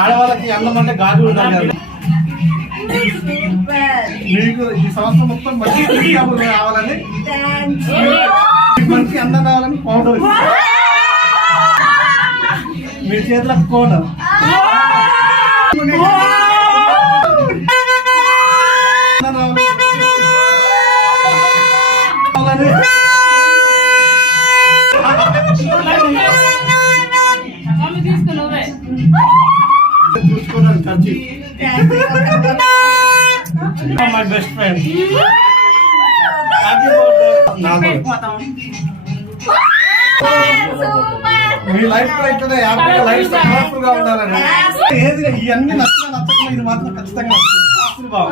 ఆడవాళ్ళకి అన్నం అంటే గాజు ఉండాలి కదా. మీకు ఈ సంవత్సరం మొత్తం మంచి రావాలని, మంచి అన్నం రావాలని పౌడర్ మీ చేతులకు కోన చూసుకోవడానికి ఖర్చు. My best friend, happy birthday. Me life లో ఇట్లా హ్యాపీగా లైఫ్ సక్సెస్ఫుల్ గా ఉండాలని. ఏది ఇవన్నీ నచ్చకుండా ఇది మాత్రం ఖచ్చితంగా వస్తుంది. బాబు